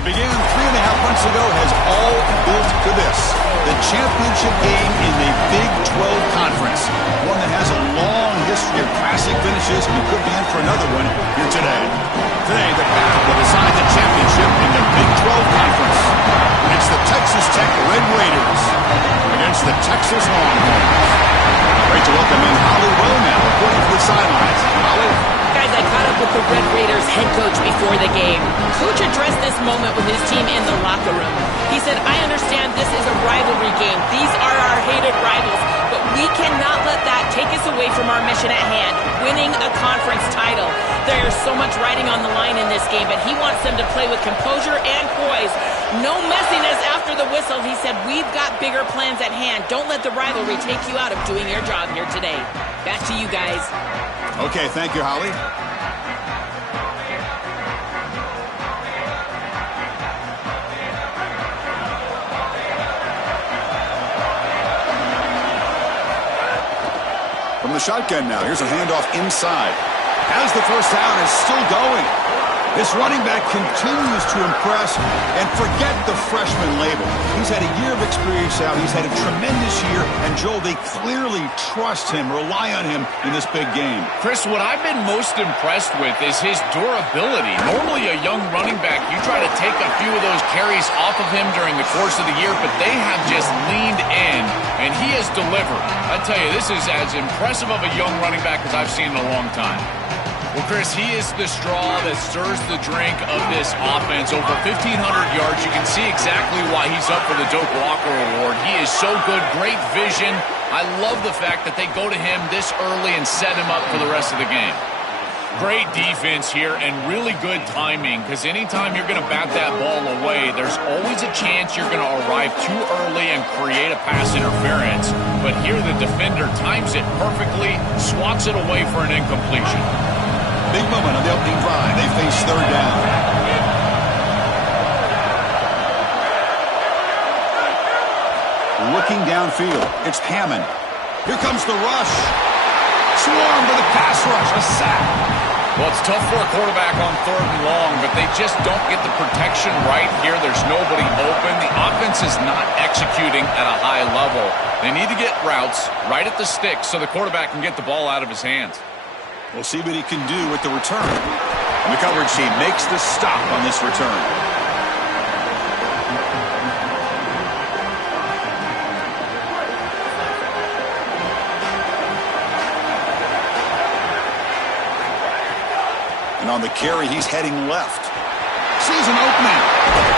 What began 3.5 months ago has all built to this. The championship game in the Big 12 Conference. One that has a long history of classic finishes and could be in for another one here today. Today, the battle to decide the championship in the Big 12 Conference. It's the Texas Tech Red Raiders against the Texas Longhorns. Great to welcome in Holly Rowe now, reporting for the sidelines. Holly? Guys, I caught up with the Red Raiders head coach before the game. Coach addressed this moment with his team in the locker room. He said, I understand this is a rivalry game. These are our hated rivals, but we cannot let that take us away from our mission at hand, winning a conference title. There's so much riding on the line in this game, but he wants them to play with composure and poise. No messiness after the whistle. He said, we've got bigger plans at hand. Don't let the rivalry take you out of doing your job here today. Back to you guys. Okay, thank you, Holly. From the shotgun now, here's a handoff inside. Has the first down, is still going. This running back continues to impress, and forget the freshman label. He's had a year of experience out. He's had a tremendous year, and Joel, they clearly trust him, rely on him in this big game. Chris, what I've been most impressed with is his durability. Normally a young running back, you try to take a few of those carries off of him during the course of the year, but they have just leaned in, and he has delivered. I tell you, this is as impressive of a young running back as I've seen in a long time. Well, Chris, he is the straw that stirs the drink of this offense. Over 1,500 yards. You can see exactly why he's up for the Doak Walker Award. He is so good, great vision. I love the fact that they go to him this early and set him up for the rest of the game. Great defense here and really good timing, because anytime you're going to bat that ball away, there's always a chance you're going to arrive too early and create a pass interference. But here the defender times it perfectly, swats it away for an incompletion. Big moment on the opening drive. They face third down. Looking downfield, it's Hammond. Here comes the rush. Swarm with a pass rush, a sack. Well, it's tough for a quarterback on third and long, but they just don't get the protection right here. There's nobody open. The offense is not executing at a high level. They need to get routes right at the stick so the quarterback can get the ball out of his hands. We'll see what he can do with the return. And the coverage team makes the stop on this return. And on the carry, he's heading left. Sees an opening.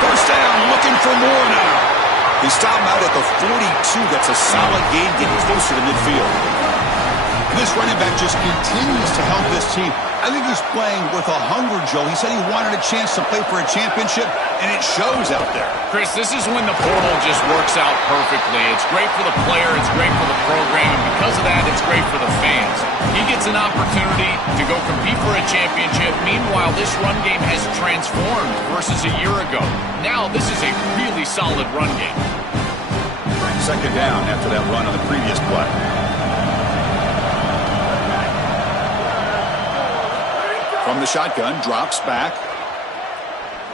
First down, looking for more now. He stopped out at the 42. That's a solid gain, getting closer to midfield. This running back just continues to help this team. I think he's playing with a hunger, Joe. He said he wanted a chance to play for a championship, and it shows out there. Chris, this is when the portal just works out perfectly. It's great for the player, it's great for the program, and because of that, it's great for the fans. He gets an opportunity to go compete for a championship. Meanwhile, this run game has transformed versus a year ago. Now, this is a really solid run game. Second down after that run on the previous play. From the shotgun, drops back.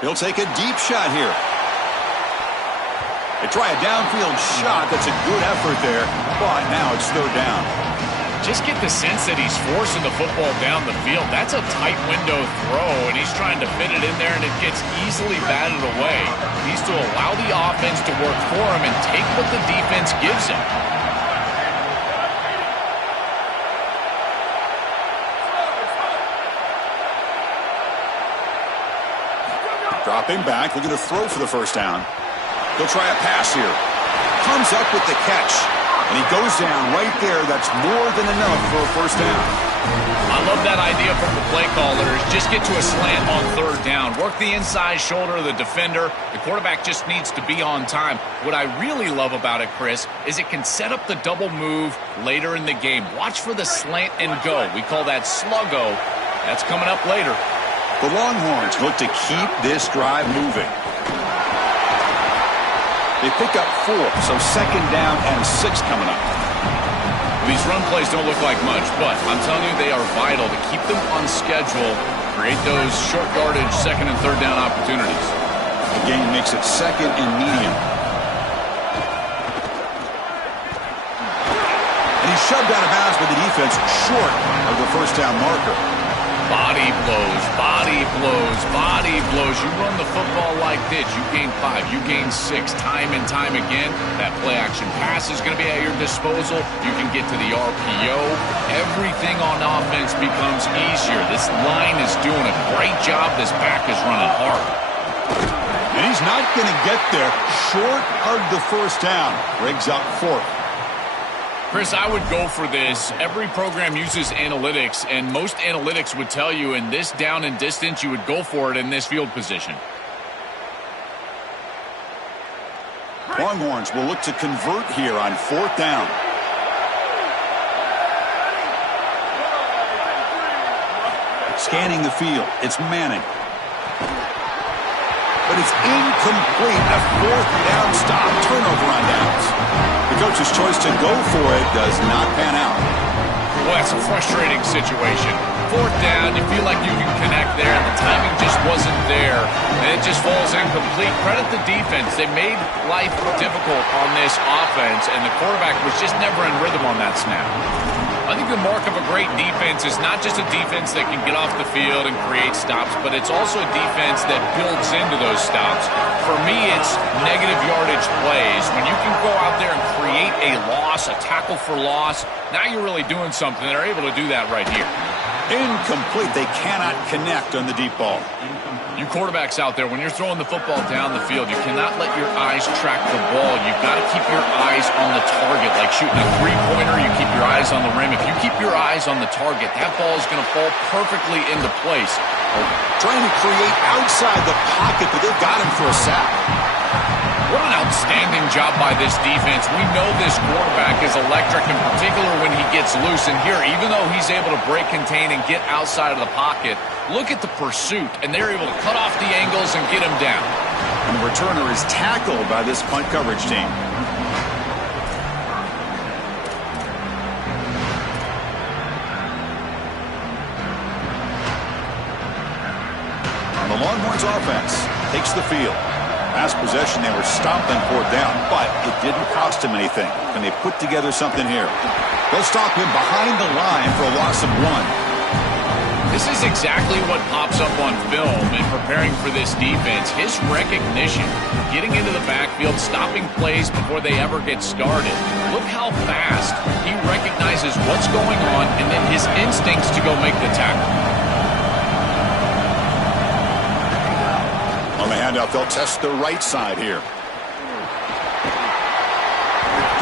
He'll take a deep shot here. They try a downfield shot. That's a good effort there, but now it's third down. Just get the sense that he's forcing the football down the field. That's a tight window throw, and he's trying to fit it in there, and it gets easily batted away. He needs to allow the offense to work for him and take what the defense gives him. Dropping back, looking to throw for the first down. He'll try a pass here. Comes up with the catch. And he goes down right there. That's more than enough for a first down. I love that idea from the play callers. Just get to a slant on third down. Work the inside shoulder of the defender. The quarterback just needs to be on time. What I really love about it, Chris, is it can set up the double move later in the game. Watch for the slant and go. We call that sluggo. That's coming up later. The Longhorns look to keep this drive moving. They pick up 4, so second down and 6 coming up. These run plays don't look like much, but I'm telling you they are vital to keep them on schedule, create those short yardage second and third down opportunities. The gain makes it 2nd and medium. And he's shoved out of bounds by the defense short of the first down marker. Body blows, body blows, body blows. You run the football like this, you gain 5, you gain 6, time and time again. That play-action pass is going to be at your disposal. You can get to the RPO. Everything on offense becomes easier. This line is doing a great job. This back is running hard. And he's not going to get there short of the first down. Riggs up 4th. Chris, I would go for this. Every program uses analytics, and most analytics would tell you in this down and distance, you would go for it in this field position. Longhorns will look to convert here on 4th down. Scanning the field, it's Manning. But it's incomplete. A 4th down stop, turnover on downs. The coach's choice to go for it does not pan out. Well, that's a frustrating situation. 4th down, you feel like you can connect there, and the timing just wasn't there, and it just falls incomplete. Credit the defense. They made life difficult on this offense, and the quarterback was just never in rhythm on that snap. I think the mark of a great defense is not just a defense that can get off the field and create stops, but it's also a defense that builds into those stops. For me, it's negative yardage plays. When you can go out there and create a loss, a tackle for loss, now you're really doing something. They're able to do that right here. Incomplete. They cannot connect on the deep ball. You quarterbacks out there, when you're throwing the football down the field, you cannot let your eyes track the ball. You've got to keep your eyes on the target. Like shooting a three-pointer, you keep your eyes on the rim. If you keep your eyes on the target, that ball is going to fall perfectly into place. Trying to create outside the pocket, but they've got him for a sack. What an outstanding job by this defense. We know this quarterback is electric, in particular when he gets loose. And here, even though he's able to break, contain, and get outside of the pocket, look at the pursuit, and they're able to cut off the angles and get him down. And the returner is tackled by this punt coverage team. The Longhorns offense takes the field. Last possession, they were stopped on 4th down, but it didn't cost him anything. Can they put together something here? They'll stop him behind the line for a loss of 1. This is exactly what pops up on film in preparing for this defense. His recognition, getting into the backfield, stopping plays before they ever get started. Look how fast he recognizes what's going on and then his instincts to go make the tackle. On the handout, they'll test the right side here.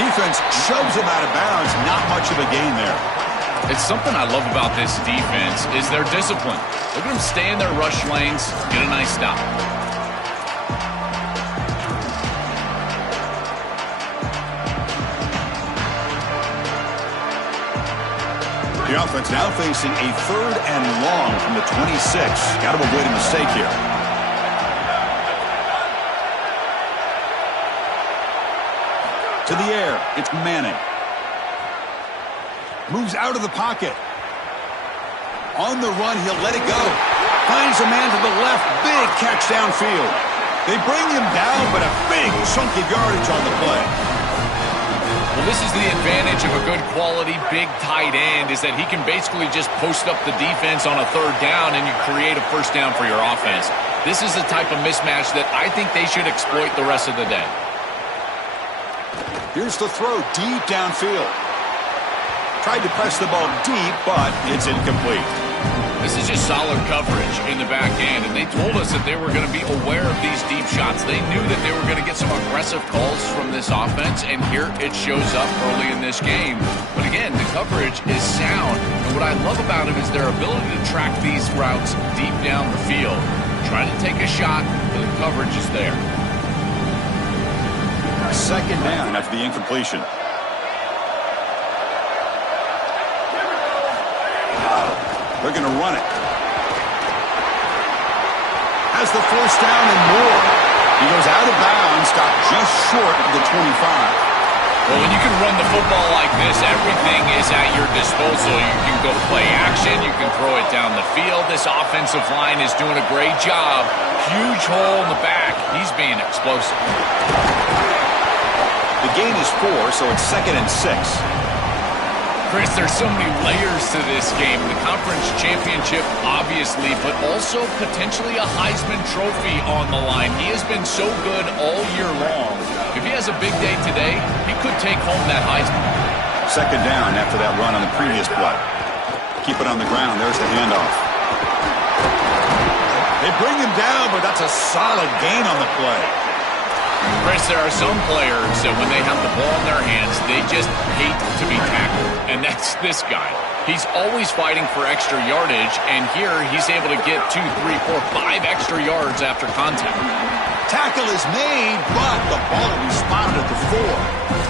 Defense shoves him out of bounds. Not much of a gain there. It's something I love about this defense is their discipline. Look at them stay in their rush lanes, get a nice stop. The offense now facing a 3rd and long from the 26. Got to avoid a mistake here. To the air, it's Manning. Moves out of the pocket. On the run, he'll let it go. Finds a man to the left. Big catch downfield. They bring him down, but a big chunk of yardage on the play. Well, this is the advantage of a good quality big tight end, is that he can basically just post up the defense on a 3rd down and you create a 1st down for your offense. This is the type of mismatch that I think they should exploit the rest of the day. Here's the throw deep downfield. Tried to press the ball deep, but it's incomplete. This is just solid coverage in the back end, and they told us that they were going to be aware of these deep shots. They knew that they were going to get some aggressive calls from this offense, and here it shows up early in this game. But again, the coverage is sound, and what I love about it is their ability to track these routes deep down the field. Trying to take a shot, but the coverage is there. 2nd down after the incompletion. They're going to run it. Has the 1st down and more. He goes out of bounds, stopped just short of the 25. Well, when you can run the football like this, everything is at your disposal. You can go play action. You can throw it down the field. This offensive line is doing a great job. Huge hole in the back. He's being explosive. The gain is 4, so it's 2nd and 6. Chris, there's so many layers to this game. The conference championship, obviously, but also potentially a Heisman Trophy on the line. He has been so good all year long. If he has a big day today, he could take home that Heisman. 2nd down after that run on the previous play. Keep it on the ground. There's the handoff. They bring him down, but that's a solid gain on the play. Chris, there are some players that when they have the ball in their hands, they just hate to be tackled. And that's this guy. He's always fighting for extra yardage, and here he's able to get 2, 3, 4, 5 extra yards after contact. Tackle is made, but the ball will be spotted at the 4.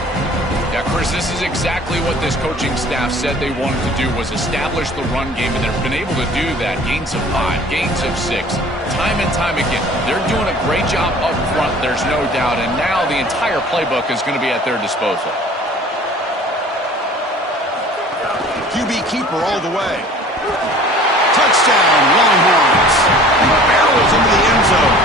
Yeah, Chris, this is exactly what this coaching staff said they wanted to do, was establish the run game, and they've been able to do that. Gains of 5, gains of 6, time and time again. They're doing a great job up front, there's no doubt, and now the entire playbook is going to be at their disposal. QB keeper all the way. Touchdown, Longhorns. He barrels into the end zone.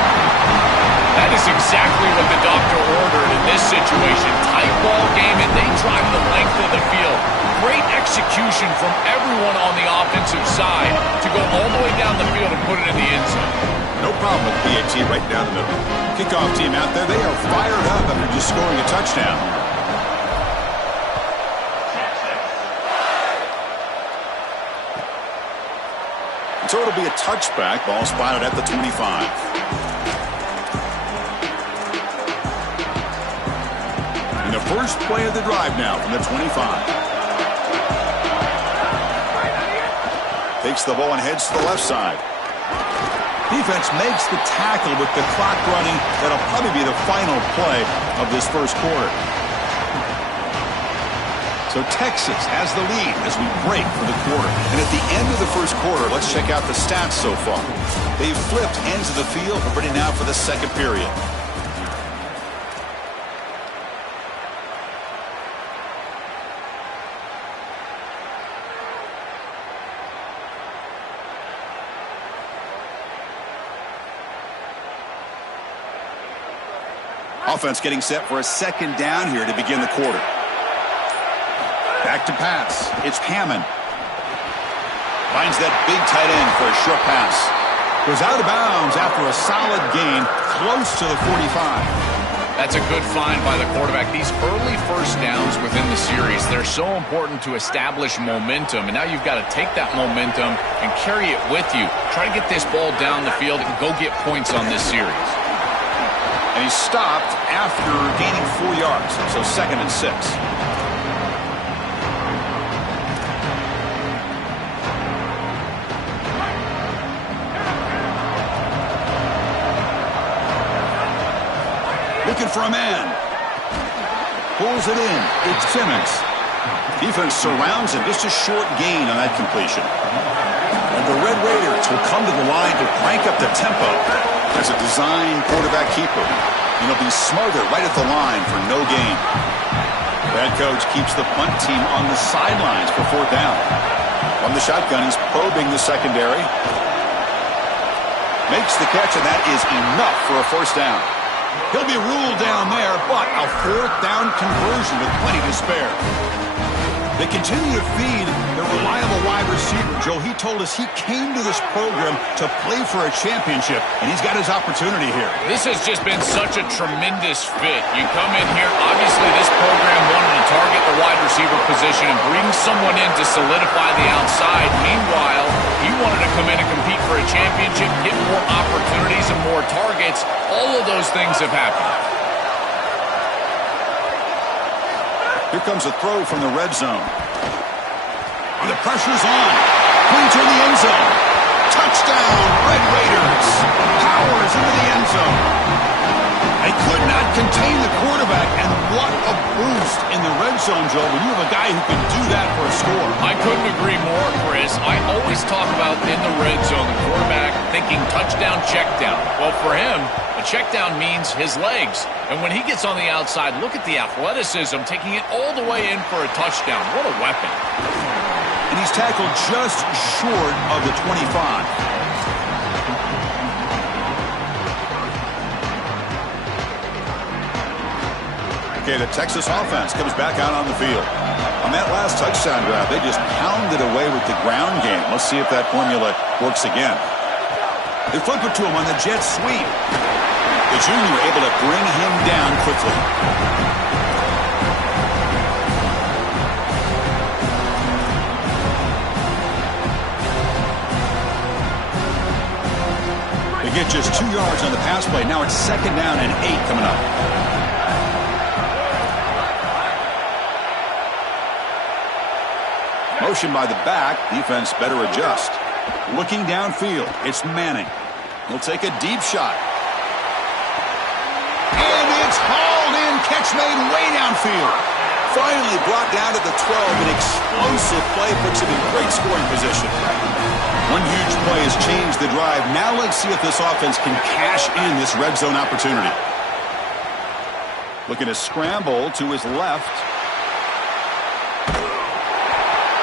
That is exactly what the doctor ordered in this situation. Tight ball game, and they drive the length of the field. Great execution from everyone on the offensive side to go all the way down the field and put it in the end zone. No problem with PAT right down the middle. Kickoff team out there, they are fired up after just scoring a touchdown. So it'll be a touchback. Ball spotted at the 25. And the first play of the drive now from the 25. Takes the ball and heads to the left side. Defense makes the tackle with the clock running. That'll probably be the final play of this first quarter. So Texas has the lead as we break for the quarter. And at the end of the first quarter, let's check out the stats so far. They've flipped ends of the field. We're ready now for the second period. Offense getting set for a second down here to begin the quarter. Back to pass. It's Hammond. Finds that big tight end for a short pass. Goes out of bounds after a solid gain close to the 45. That's a good find by the quarterback. These early first downs within the series, they're so important to establish momentum. And now you've got to take that momentum and carry it with you. Try to get this ball down the field and go get points on this series. And he stopped after gaining 4 yards. So 2nd and 6. Looking for a man. Pulls it in. It's Simmons. Defense surrounds him. Just a short gain on that completion. And the Red Raiders will come to the line to crank up the tempo as a design quarterback keeper. And he'll be smothered right at the line for no gain. The head coach keeps the punt team on the sidelines for 4th down. From the shotgun, he's probing the secondary. Makes the catch, and that is enough for a 1st down. He'll be ruled down there, but a 4th down conversion with plenty to spare. They continue to feed their reliable wide receiver. Joe, he told us he came to this program to play for a championship, and he's got his opportunity here. This has just been such a tremendous fit. You come in here, obviously this program wanted to target the wide receiver position and bring someone in to solidify the outside. Meanwhile, he wanted to come in and compete for a championship, get more opportunities and more targets. All of those things have happened. Here comes a throw from the red zone. The pressure's on. Clean to the end zone. Touchdown, Red Raiders. Powers into the end zone. They could not contain the quarterback, and what a boost in the red zone, Joe, when you have a guy who can do that for a score. I couldn't agree more, Chris. I always talk about in the red zone, the quarterback thinking touchdown, check down. Well, for him, a check down means his legs. And when he gets on the outside, look at the athleticism, taking it all the way in for a touchdown. What a weapon. And he's tackled just short of the 25. Okay, the Texas offense comes back out on the field. On that last touchdown drive, they just pounded away with the ground game. Let's see if that formula works again. They flip it to him on the jet sweep. The junior able to bring him down quickly. They get just 2 yards on the pass play. Now it's 2nd down and 8 coming up. Motion by the back. Defense better adjust. Looking downfield. It's Manning. He'll take a deep shot. And it's hauled in. Catch made way downfield. Finally brought down to the 12. An explosive play puts him in great scoring position. One huge play has changed the drive. Now let's see if this offense can cash in this red zone opportunity. Looking to scramble to his left.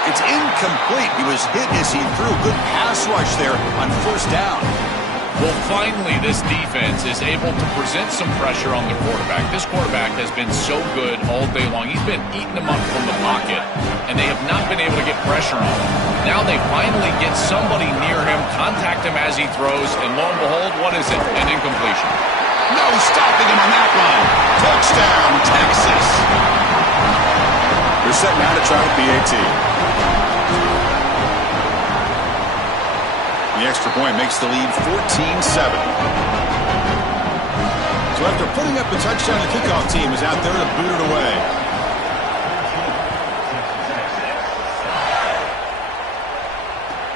It's incomplete. He was hit as he threw. Good pass rush there on 1st down. Well, finally, this defense is able to present some pressure on the quarterback. This quarterback has been so good all day long. He's been eating them up from the pocket, and they have not been able to get pressure on him. Now they finally get somebody near him, contact him as he throws, and lo and behold, what is it? An incompletion. No stopping him on that run. Touchdown, Texas. They're set now to try a PAT. The extra point makes the lead 14-7. So after putting up a touchdown, the kickoff team is out there to boot it away.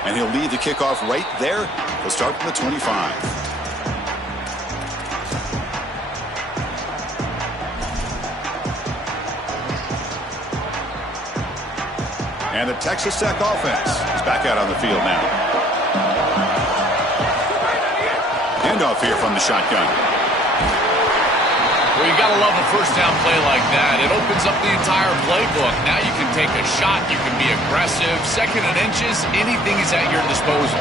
And he'll lead the kickoff right there. He'll start from the 25. And the Texas Tech offense is back out on the field now. Handoff here from the shotgun. Well, you got to love a first down play like that. It opens up the entire playbook. Now you can take a shot. You can be aggressive. 2nd and inches, anything is at your disposal.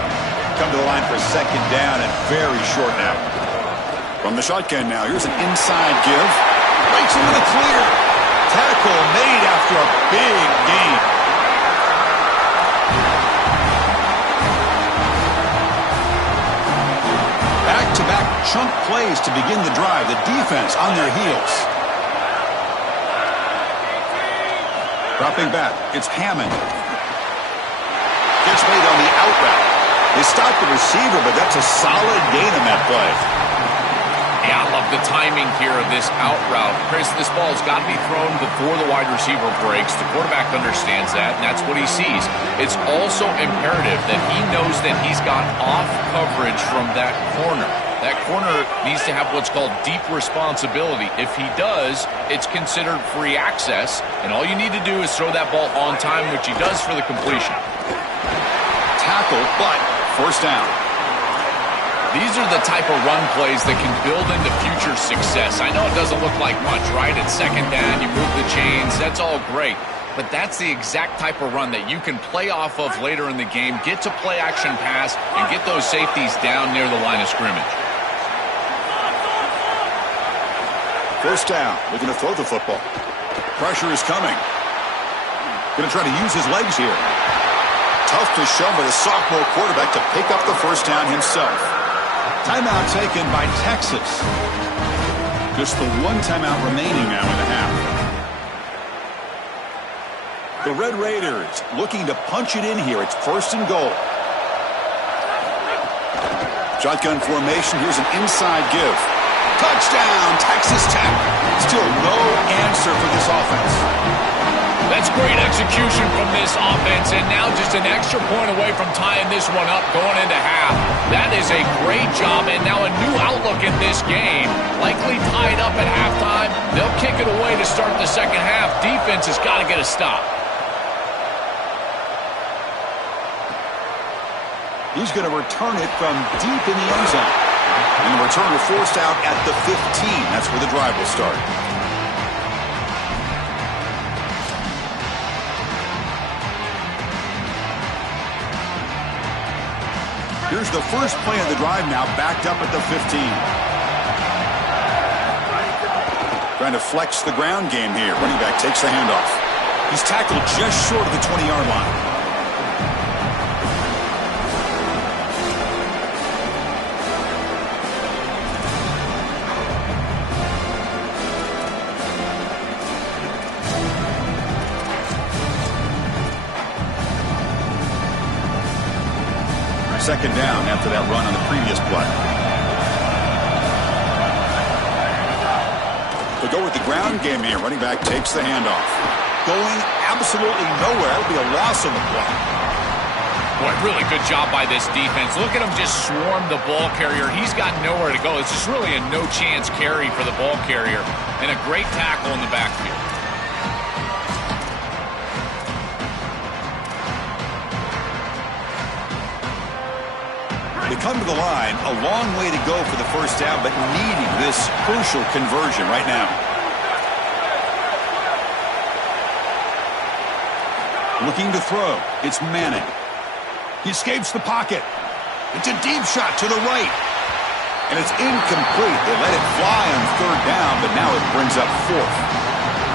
Come to the line for 2nd down and very short now. From the shotgun now, here's an inside give. Breaks into the clear. Tackle made after a big gain. Back-to-back chunk plays to begin the drive. The defense on their heels. Dropping back, it's Hammond. Gets made on the out route. They stop the receiver, but that's a solid gain on that play. Yeah, I love the timing here of this out route. Chris, this ball's got to be thrown before the wide receiver breaks. The quarterback understands that, and that's what he sees. It's also imperative that he knows that he's got off coverage from that corner. That corner needs to have what's called deep responsibility. If he does, it's considered free access, and all you need to do is throw that ball on time, which he does for the completion. Tackle, but 1st down. These are the type of run plays that can build into future success. I know it doesn't look like much, right? It's 2nd down, you move the chains, that's all great. But that's the exact type of run that you can play off of later in the game, get to play action pass, and get those safeties down near the line of scrimmage. 1st down, looking to throw the football. Pressure is coming. Going to try to use his legs here. Tough to show by the sophomore quarterback to pick up the 1st down himself. Timeout taken by Texas. Just the 1 timeout remaining now in the half. The Red Raiders looking to punch it in here. It's 1st and goal. Shotgun formation. Here's an inside give. Touchdown, Texas Tech. Still no answer for this offense. That's great execution from this offense, and now just an extra point away from tying this one up going into half. That is a great job, and now a new outlook in this game. Likely tied up at halftime. They'll kick it away to start the 2nd half. Defense has got to get a stop. He's going to return it from deep in the end zone. And the return will forced out at the 15. That's where the drive will start. Here's the first play of the drive now, backed up at the 15. Trying to flex the ground game here. Running back takes the handoff. He's tackled just short of the 20-yard line. Second down after that run on the previous play. To go with the ground game here. Running back takes the handoff. Going absolutely nowhere. It'll be a loss on the play. Boy, really good job by this defense. Look at him just swarm the ball carrier. He's got nowhere to go. It's just really a no-chance carry for the ball carrier. And a great tackle in the backfield. They come to the line, a long way to go for the first down, but needing this crucial conversion right now. Looking to throw. It's Manning. He escapes the pocket. It's a deep shot to the right. And it's incomplete. They let it fly on third down, but now it brings up fourth.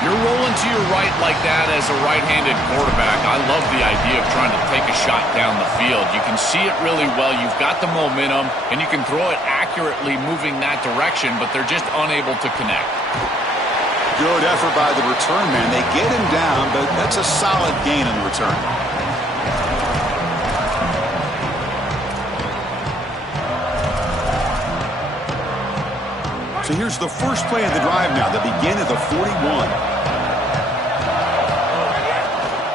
You're rolling to your right like that as a right-handed quarterback. I love the idea of trying to take a shot down the field. You can see it really well. You've got the momentum, and you can throw it accurately moving that direction, but they're just unable to connect. Good effort by the return man. They get him down, but that's a solid gain in the return. So here's the first play of the drive now. They begin at the 41.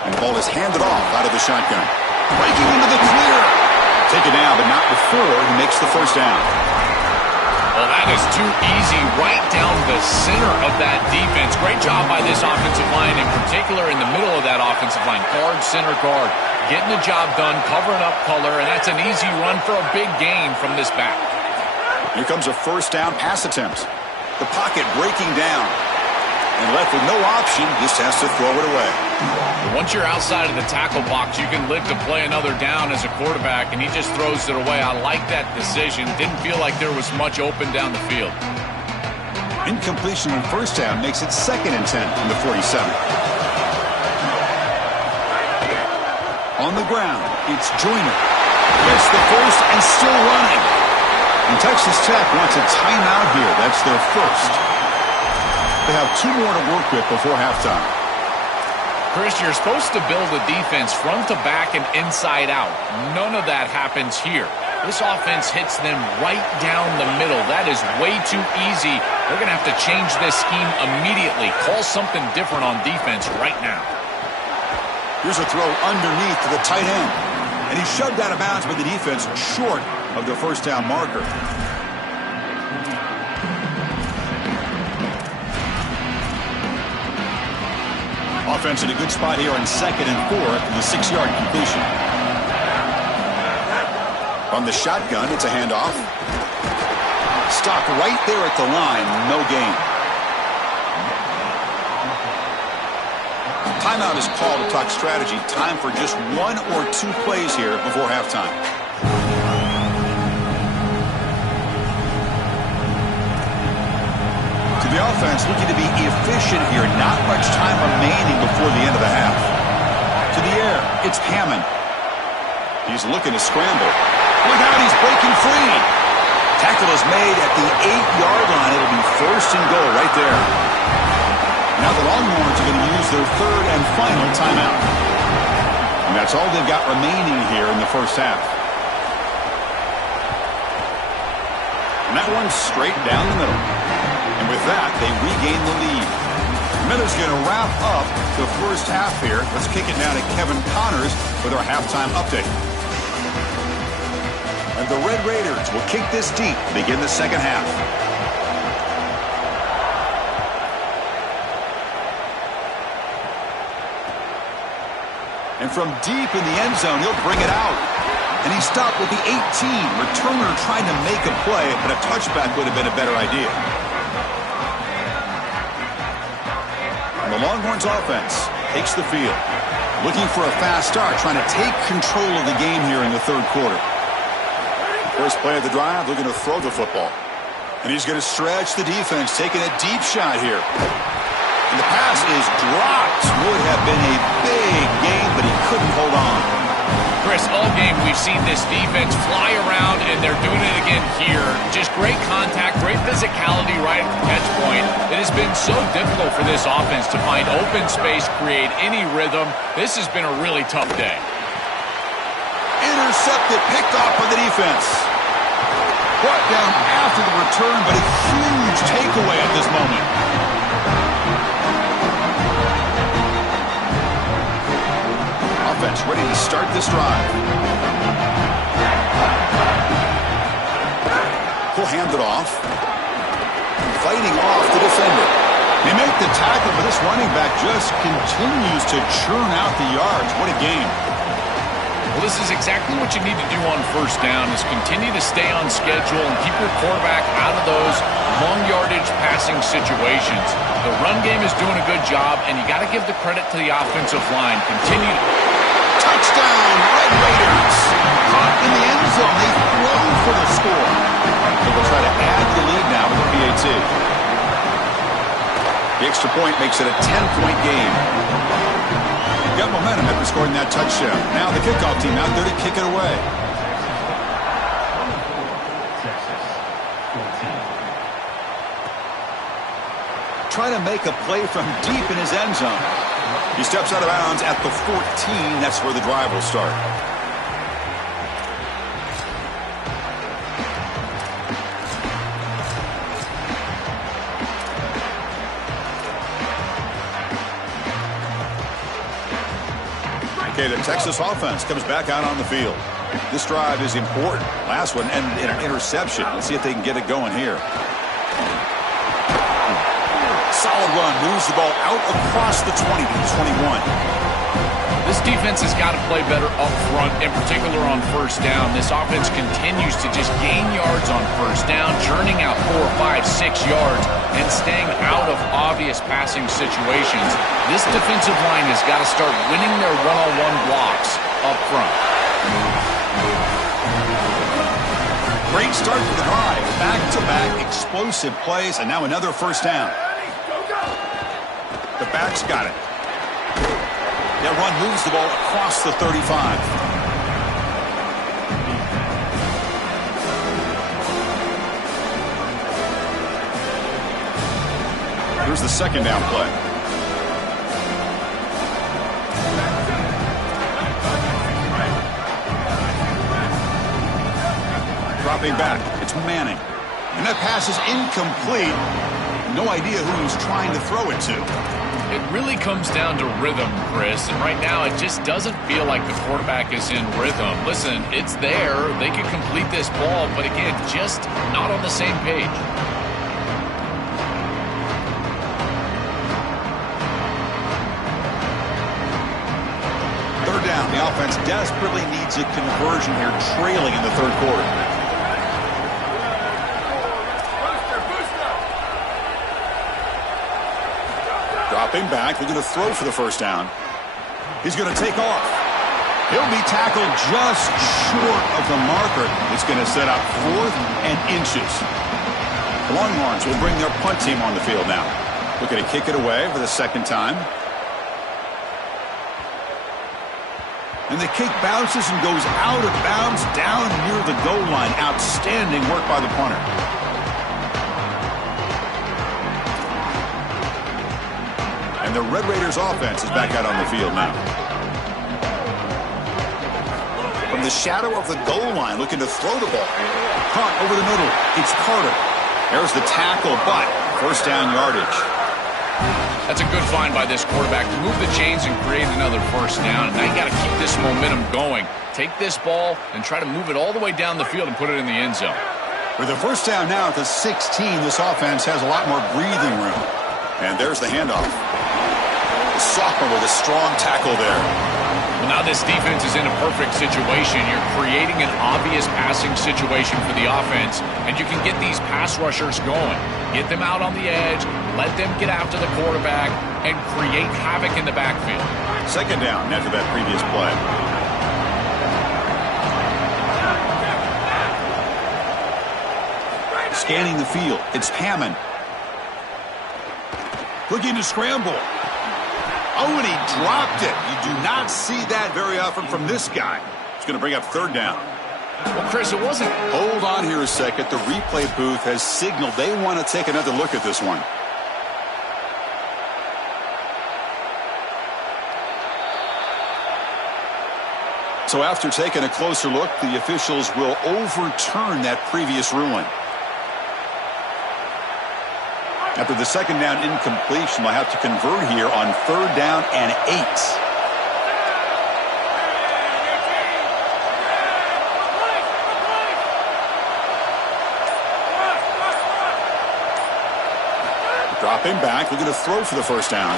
And the ball is handed off out of the shotgun. Breaking into the clear. Take it down, but not before he makes the first down. Well, that is too easy right down the center of that defense. Great job by this offensive line, in particular in the middle of that offensive line. Guard, center guard. Getting the job done, covering up color, and that's an easy run for a big gain from this back. Here comes a first down pass attempt. The pocket breaking down. And left with no option, just has to throw it away. Once you're outside of the tackle box, you can live to play another down as a quarterback, and he just throws it away. I like that decision. Didn't feel like there was much open down the field. Incompletion on first down makes it 2nd and 10 from the 47. On the ground, it's Joyner. Gets the first and still running. And Texas Tech wants a timeout here. That's their first. They have 2 more to work with before halftime. Chris, you're supposed to build a defense front to back and inside out. None of that happens here. This offense hits them right down the middle. That is way too easy. They're going to have to change this scheme immediately. Call something different on defense right now. Here's a throw underneath to the tight end. And he's shoved out of bounds by the defense short of their first down marker. Offense in a good spot here on 2nd and 4 for the 6-yard completion. From the shotgun, it's a handoff. Stopped right there at the line, no gain. Timeout is called to talk strategy. Time for just 1 or 2 plays here before halftime. To the offense, looking to be efficient here. Not much time remaining before the end of the half. To the air, it's Hammond. He's looking to scramble. Look out, he's breaking free. Tackle is made at the 8-yard line. It'll be 1st and goal right there. Now the Longhorns are going to use their 3rd and final timeout. And that's all they've got remaining here in the first half. And that one's straight down the middle. And with that, they regain the lead. Miller's going to wrap up the first half here. Let's kick it down to Kevin Connors with our halftime update. And the Red Raiders will kick this deep to begin the second half. And from deep in the end zone, he'll bring it out. And he stopped with the 18. Returner trying to make a play, but a touchback would have been a better idea. And the Longhorns offense takes the field. Looking for a fast start, trying to take control of the game here in the 3rd quarter. First play of the drive, looking to throw the football. And he's going to stretch the defense, taking a deep shot here. And the pass is dropped. Would have been a big gain, but he couldn't hold on. Chris, all game we've seen this defense fly around, and they're doing it again here. Just great contact, great physicality right at the catch point. It has been so difficult for this offense to find open space, create any rhythm. This has been a really tough day. Intercepted, picked off by the defense. Brought down after the return, but a huge takeaway at this moment. Offense ready to start this drive. He'll hand it off. Fighting off the defender. They make the tackle, but this running back just continues to churn out the yards. What a game. Well, this is exactly what you need to do on first down, is continue to stay on schedule and keep your quarterback out of those long yardage passing situations. The run game is doing a good job, and you got to give the credit to the offensive line. Continue to... Touchdown, Red Raiders. Caught in the end zone. They throw for the score. So they'll try to add to the lead now with the PAT. The extra point makes it a 10-point game. Got momentum after scoring that touchdown. Now the kickoff team out there to kick it away. Trying to make a play from deep in his end zone. He steps out of bounds at the 14. That's where the drive will start. Okay, the Texas offense comes back out on the field. This drive is important. Last one ended in an interception. Let's see if they can get it going here. Solid run, moves the ball out across the 20 to the 21. This defense has got to play better up front, in particular on first down. This offense continues to just gain yards on first down, churning out 4, 5, 6 yards, and staying out of obvious passing situations. This defensive line has got to start winning their one-on-one blocks up front. Great start to the drive. Back-to-back explosive plays, and now another first down. The back's got it. That run moves the ball across the 35. Here's the second down play. Dropping back. It's Manning. And that pass is incomplete. No idea who he's trying to throw it to. It really comes down to rhythm, Chris, and right now it just doesn't feel like the quarterback is in rhythm. Listen, it's there. They could complete this ball, but again, just not on the same page. Third down. The offense desperately needs a conversion here, trailing in the third quarter. Dropping back, looking to throw for the first down. He's going to take off. He'll be tackled just short of the marker. It's going to set up 4th and inches. The Longhorns will bring their punt team on the field now. Looking to kick it away for the second time. And the kick bounces and goes out of bounds down near the goal line. Outstanding work by the punter. And the Red Raiders offense is back out on the field now. From the shadow of the goal line, looking to throw the ball. Caught over the middle. It's Carter. There's the tackle, but first down yardage. That's a good find by this quarterback to move the chains and create another first down. And now you got to keep this momentum going. Take this ball and try to move it all the way down the field and put it in the end zone. With the first down now at the 16, this offense has a lot more breathing room. And there's the handoff. The sophomore with a strong tackle there. Well, now this defense is in a perfect situation. You're creating an obvious passing situation for the offense, and you can get these pass rushers going. Get them out on the edge, let them get after the quarterback, and create havoc in the backfield. Second down after that previous play. Scanning the field. It's Hammond. Looking to scramble. Oh, and he dropped it. You do not see that very often from this guy. It's going to bring up third down. Well, Chris, it wasn't. Hold on here a second. The replay booth has signaled they want to take another look at this one. So after taking a closer look, the officials will overturn that previous ruling. After the second down incompletion, they'll have to convert here on third down and 8. Dropping back, looking to throw for the first down.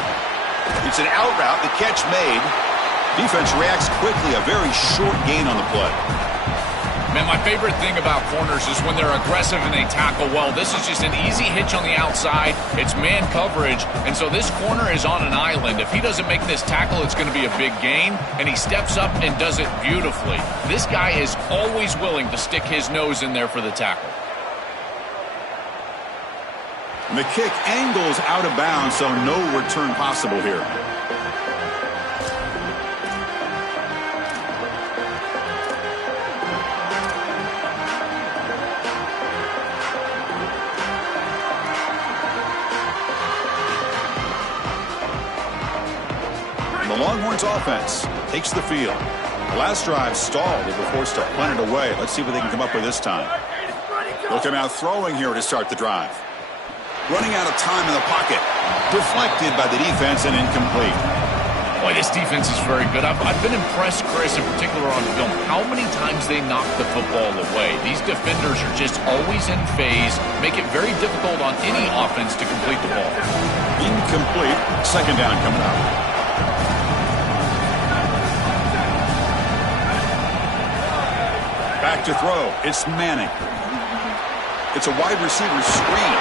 It's an out route, the catch made. Defense reacts quickly, a very short gain on the play. Man, my favorite thing about corners is when they're aggressive and they tackle well. This is just an easy hitch on the outside. It's man coverage, and so this corner is on an island. If he doesn't make this tackle, it's going to be a big gain, and he steps up and does it beautifully. This guy is always willing to stick his nose in there for the tackle. And the kick angles out of bounds, so no return possible here. The Longhorns offense takes the field. The last drive stalled. They were forced to punt it away. Let's see what they can come up with this time. Looking out throwing here to start the drive. Running out of time in the pocket. Deflected by the defense and incomplete. Boy, this defense is very good. I've been impressed, Chris, in particular on film, how many times they knock the football away. These defenders are just always in phase, make it very difficult on any offense to complete the ball. Incomplete. Second down coming up. Back to throw. It's Manning. It's a wide receiver screen.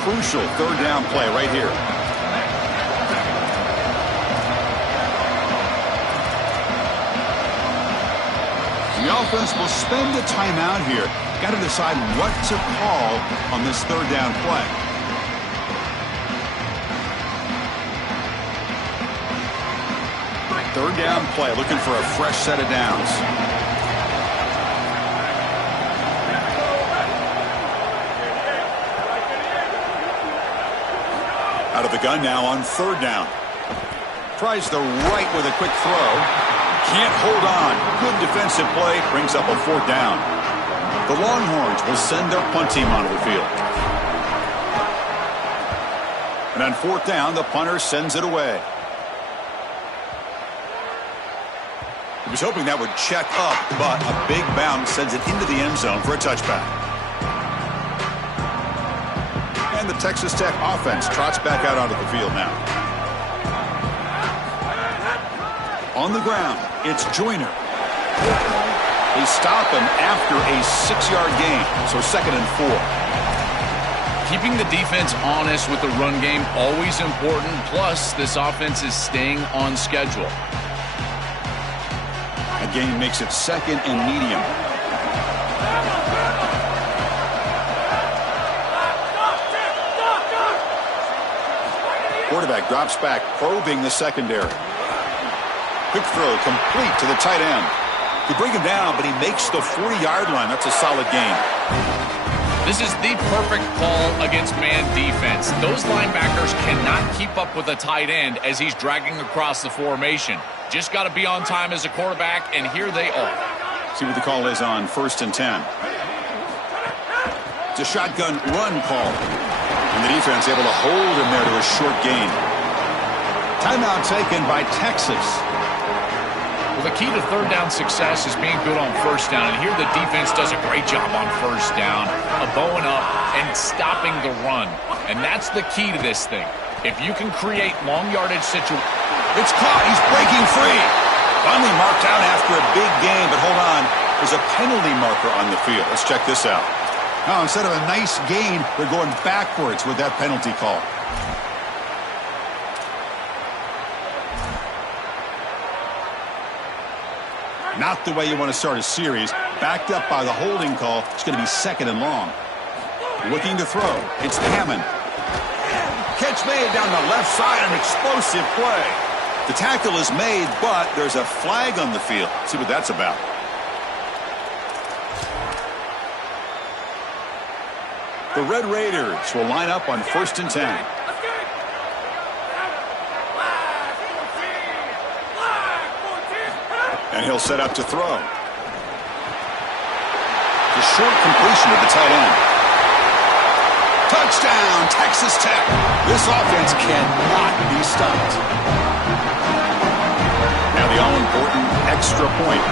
Crucial third down play right here. The offense will spend a timeout here. Got to decide what to call on this third down play. Third down play, looking for a fresh set of downs. Out of the gun now on third down. Tries the right with a quick throw. Can't hold on. Good defensive play. Brings up a fourth down. The Longhorns will send their punt team onto the field. And on fourth down, the punter sends it away. He was hoping that would check up, but a big bounce sends it into the end zone for a touchback. And the Texas Tech offense trots back out onto the field now. On the ground, it's Joyner. They stop him after a 6-yard gain, so 2nd and 4. Keeping the defense honest with the run game, always important. Plus, this offense is staying on schedule. A gain makes it 2nd and medium. Quarterback drops back, probing the secondary. Quick throw, complete to the tight end. They bring him down, but he makes the 40-yard line. That's a solid gain. This is the perfect call against man defense. Those linebackers cannot keep up with a tight end as he's dragging across the formation. Just got to be on time as a quarterback, and here they are. See what the call is on 1st and 10. It's a shotgun run call. And the defense able to hold him there to a short gain. Timeout taken by Texas. Well, the key to third down success is being good on first down. And here the defense does a great job on first down, bowing up and stopping the run. And that's the key to this thing. If you can create long yardage situations. It's caught. He's breaking free. Finally marked out after a big gain. But hold on. There's a penalty marker on the field. Let's check this out. Now, instead of a nice gain, they're going backwards with that penalty call. Not the way you want to start a series. Backed up by the holding call. It's going to be second and long. Looking to throw. It's Hammond. Catch made down the left side. An explosive play. The tackle is made, but there's a flag on the field. Let's see what that's about. The Red Raiders will line up on 1st and 10. And he'll set up to throw. The short completion of the tight end. Touchdown, Texas Tech. This offense cannot be stopped. Now the all-important extra point.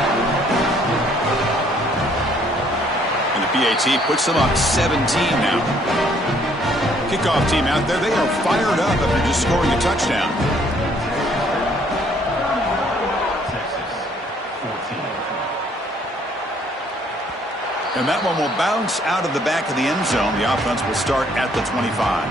And the PAT puts them up 17 now. Kickoff team out there, they are fired up after just scoring a touchdown. And that one will bounce out of the back of the end zone. The offense will start at the 25.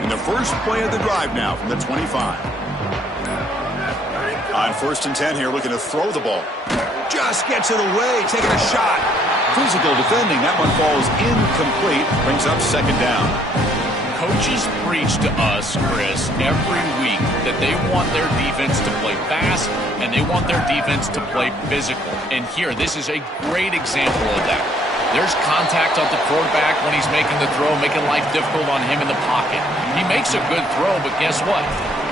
And the first play of the drive now from the 25. On 1st and 10 here, looking to throw the ball. Just gets it away, taking a shot. Physical defending. That one falls incomplete. Brings up second down. Coaches preach to us, Chris, every week that they want their defense to play fast and they want their defense to play physical. And here, this is a great example of that. There's contact on the quarterback when he's making the throw, making life difficult on him in the pocket. He makes a good throw, but guess what?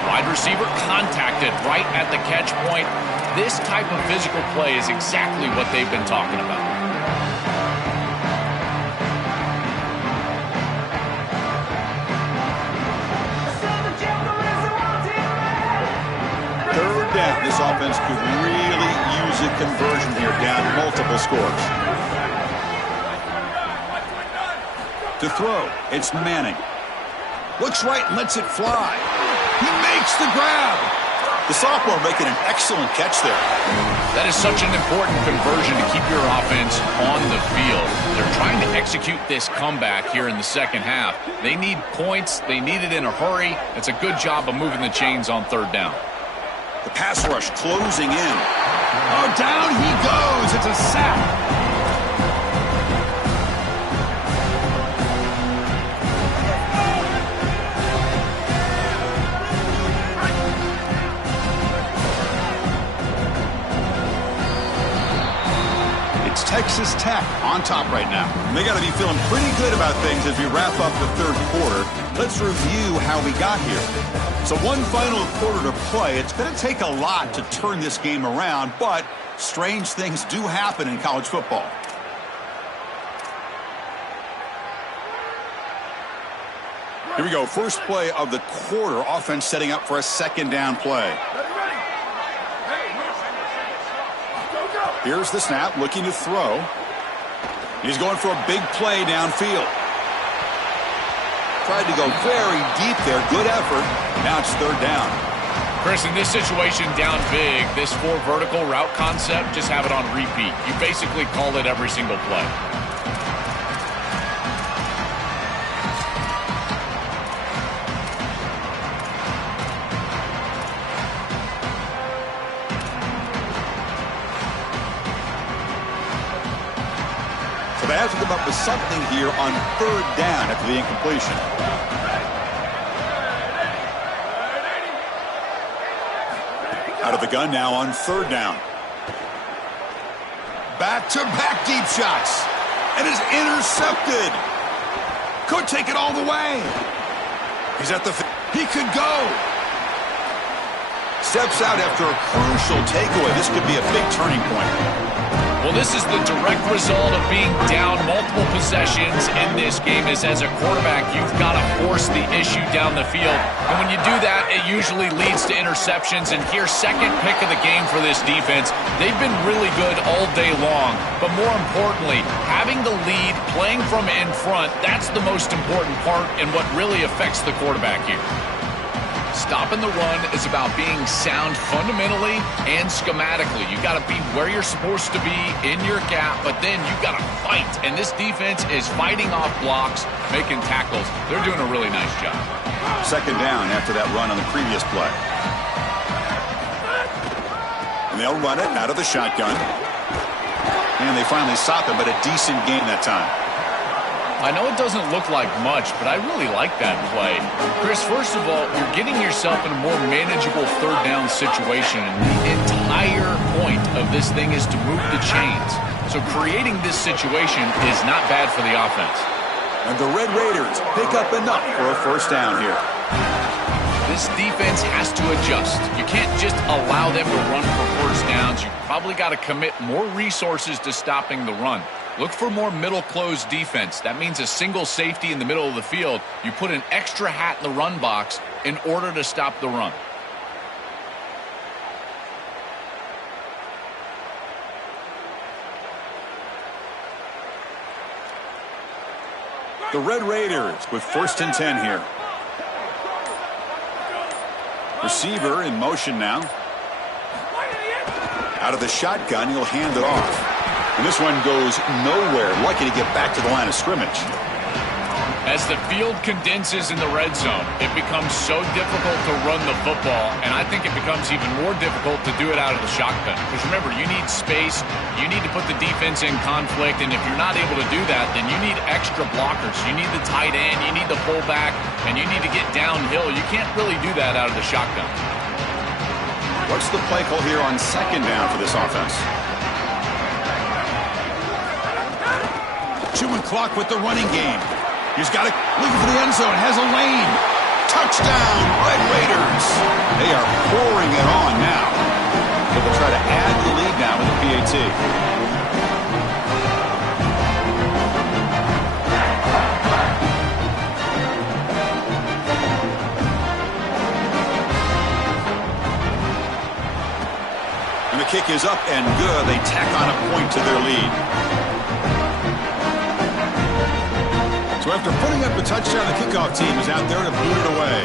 Wide receiver contacted right at the catch point. This type of physical play is exactly what they've been talking about. Third down. This offense could really use a conversion here, down multiple scores. To throw, it's Manning. Looks right and lets it fly. He makes the grab. The sophomore making an excellent catch there. That is such an important conversion to keep your offense on the field. They're trying to execute this comeback here in the second half. They need points. They need it in a hurry. It's a good job of moving the chains on third down. The pass rush closing in. Oh, down he goes. It's a sack. Texas Tech on top right now. And they got to be feeling pretty good about things as we wrap up the third quarter. Let's review how we got here. So one final quarter to play. It's going to take a lot to turn this game around, but strange things do happen in college football. Here we go. First play of the quarter. Offense setting up for a second down play. Here's the snap, looking to throw. He's going for a big play downfield. Tried to go very deep there. Good effort. Now it's third down. Chris, in this situation, down big, this 4 vertical route concept, just have it on repeat. You basically call it every single play. So they have to come up with something here on third down after the incompletion. Out of the gun now on third down. Back-to-back deep shots. And is intercepted. Could take it all the way. He's at the... He could go. Steps out after a crucial takeaway. This could be a big turning point. Well, this is the direct result of being down multiple possessions in this game. As a quarterback, you've got to force the issue down the field. And when you do that, it usually leads to interceptions. And here, second pick of the game for this defense. They've been really good all day long. But more importantly, having the lead, playing from in front, that's the most important part and what really affects the quarterback here. Stopping the run is about being sound fundamentally and schematically. You got to be where you're supposed to be in your gap, but then you got to fight. And this defense is fighting off blocks, making tackles. They're doing a really nice job. Second down after that run on the previous play. And they'll run it out of the shotgun. And they finally stop it, but a decent gain that time. I know it doesn't look like much, but I really like that play. Chris, first of all, you're getting yourself in a more manageable third down situation, and the entire point of this thing is to move the chains. So creating this situation is not bad for the offense. And the Red Raiders pick up enough for a first down here. This defense has to adjust. You can't just allow them to run for first downs. You probably got to commit more resources to stopping the run. Look for more middle closed defense. That means a single safety in the middle of the field. You put an extra hat in the run box in order to stop the run. The Red Raiders with 1st and 10 here. Receiver in motion now. Out of the shotgun, he'll hand it off. And this one goes nowhere. Lucky to get back to the line of scrimmage. As the field condenses in the red zone, it becomes so difficult to run the football, and I think it becomes even more difficult to do it out of the shotgun. Because remember, you need space, you need to put the defense in conflict, and if you're not able to do that, then you need extra blockers. You need the tight end, you need the fullback, and you need to get downhill. You can't really do that out of the shotgun. What's the play call here on second down for this offense? Chewing clock with the running game. He's got it, looking for the end zone, has a lane. Touchdown, Red Raiders. They are pouring it on now. They will try to add the lead now with the PAT. And the kick is up and good. They tack on a point to their lead. So after putting up a touchdown, the kickoff team is out there to boot it away.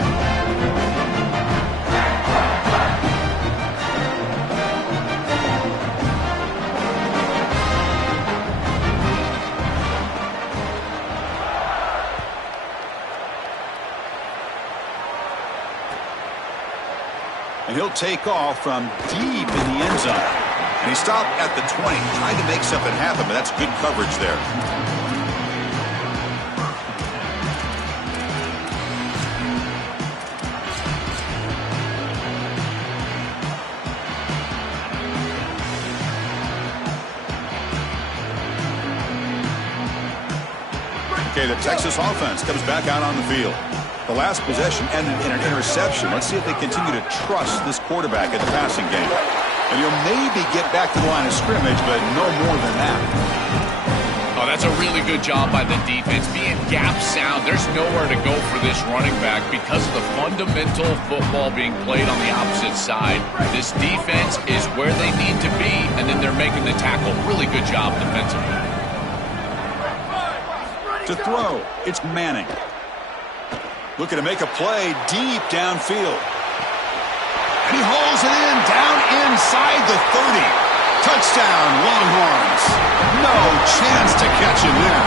And he'll take off from deep in the end zone. And he stopped at the 20, trying to make something happen, but that's good coverage there. Okay, the Texas offense comes back out on the field. The last possession ended in an interception. Let's see if they continue to trust this quarterback in the passing game. And he'll maybe get back to the line of scrimmage, but no more than that. Oh, that's a really good job by the defense. Being gap sound, there's nowhere to go for this running back because of the fundamental football being played on the opposite side. This defense is where they need to be, and then they're making the tackle. Really good job defensively. To throw, it's Manning. Looking to make a play deep downfield. And he hauls it in, down inside the 30. Touchdown, Longhorns. No chance to catch him there.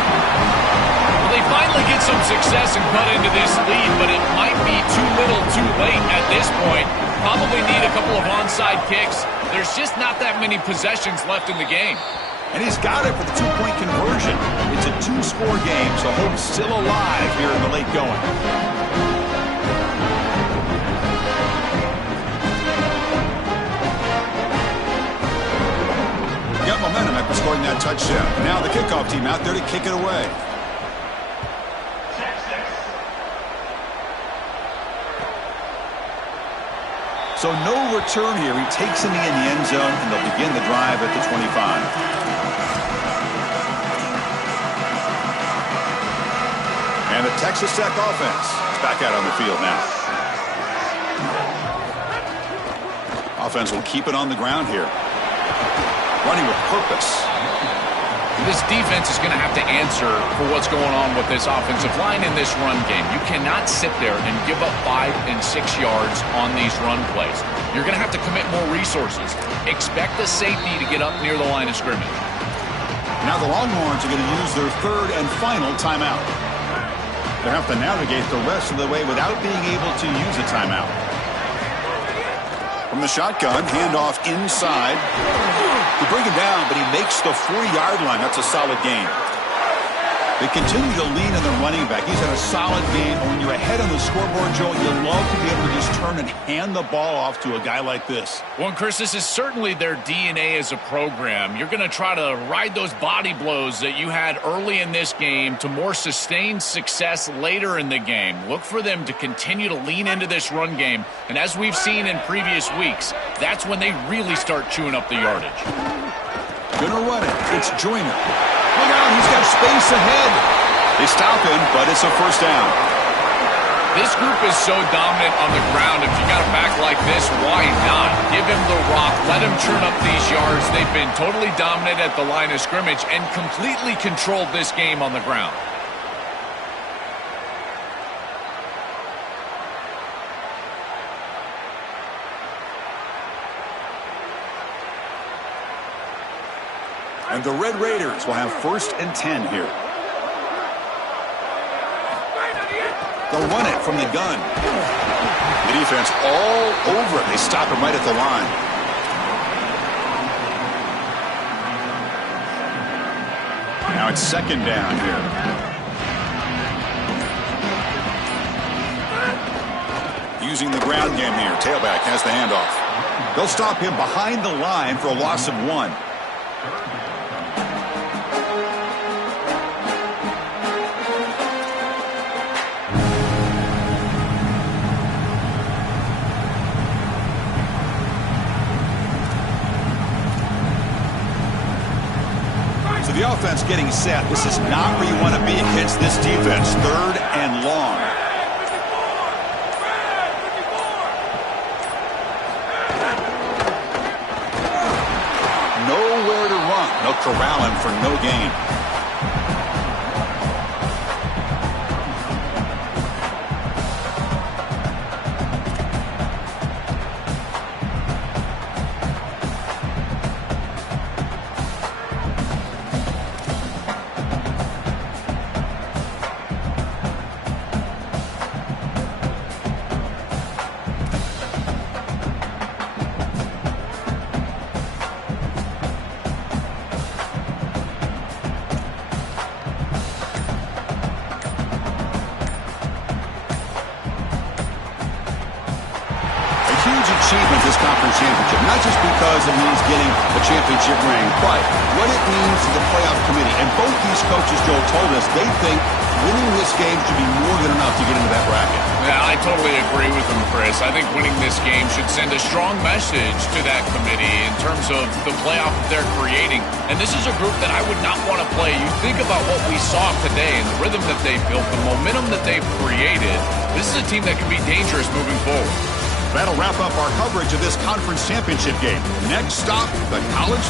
Well, they finally get some success and cut into this lead, but it might be too little too late at this point. Probably need a couple of onside kicks. There's just not that many possessions left in the game. And he's got it for the two-point conversion. It's a two-score game, so hope's still alive here in the late going. Got momentum after scoring that touchdown. Now the kickoff team out there to kick it away. So no return here. He takes in the end zone, and they'll begin the drive at the 25. And the Texas Tech offense is back out on the field now. Offense will keep it on the ground here. Running with purpose. This defense is going to have to answer for what's going on with this offensive line in this run game. You cannot sit there and give up 5 and 6 yards on these run plays. You're going to have to commit more resources. Expect the safety to get up near the line of scrimmage. Now the Longhorns are going to use their third and final timeout. They have to navigate the rest of the way without being able to use a timeout. From the shotgun, handoff inside. They bring him down, but he makes the 40-yard line. That's a solid gain. They continue to lean on the running back. He's had a solid game. And when you're ahead on the scoreboard, Joe, you love to be able to just turn and hand the ball off to a guy like this. Well, and Chris, this is certainly their DNA as a program. You're going to try to ride those body blows that you had early in this game to more sustained success later in the game. Look for them to continue to lean into this run game. And as we've seen in previous weeks, that's when they really start chewing up the yardage. Gonna run it. It's Joyner. Look out, he's got space ahead. They stop him, but it's a first down. This group is so dominant on the ground. If you got a back like this, why not? Give him the rock. Let him churn up these yards. They've been totally dominant at the line of scrimmage and completely controlled this game on the ground. And the Red Raiders will have 1st and 10 here. They'll run it from the gun. The defense all over it. They stop him right at the line. Now it's 2nd down here. Using the ground game here. Tailback has the handoff. They'll stop him behind the line for a loss of 1. The offense getting set. This is not where you want to be against this defense. 3rd and long. Nowhere to run. They'll corral him for no gain. Achievement this conference championship, not just because it means getting a championship ring, but what it means to the playoff committee. And both these coaches, Joe, told us they think winning this game should be more than enough to get into that bracket. Yeah, I totally agree with them, Chris. I think winning this game should send a strong message to that committee in terms of the playoff that they're creating. And this is a group that I would not want to play. You think about what we saw today and the rhythm that they built, the momentum that they've created. This is a team that can be dangerous moving forward. That'll wrap up our coverage of this conference championship game. Next stop, the college.